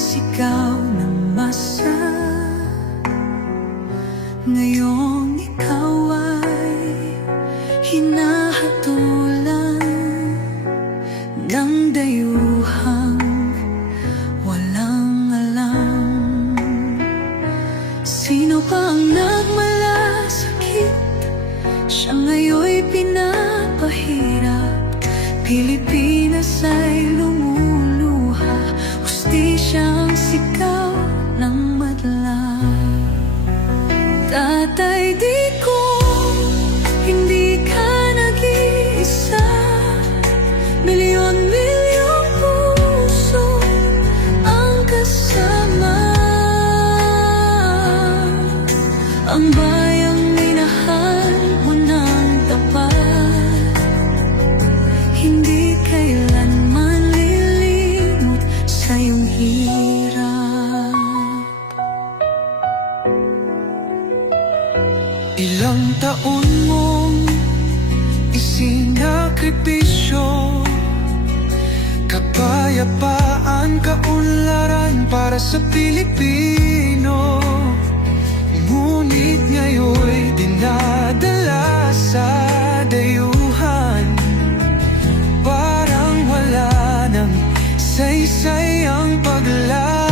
sigaw ng masa. Ngayong ikaw ay hinahatulan Ng dayuhang walang alam. Sino pa ang nagmalasakit? Siya ngayoy Pilipinas ay lumulat 大大地。Ilang taon mong isinakripisyo? Kapayapaan, kaunlaran para sa Pilipino. Ngunit ngayon'y dinadala sa dayuhan. Parang wala ng saysay ang paglalaan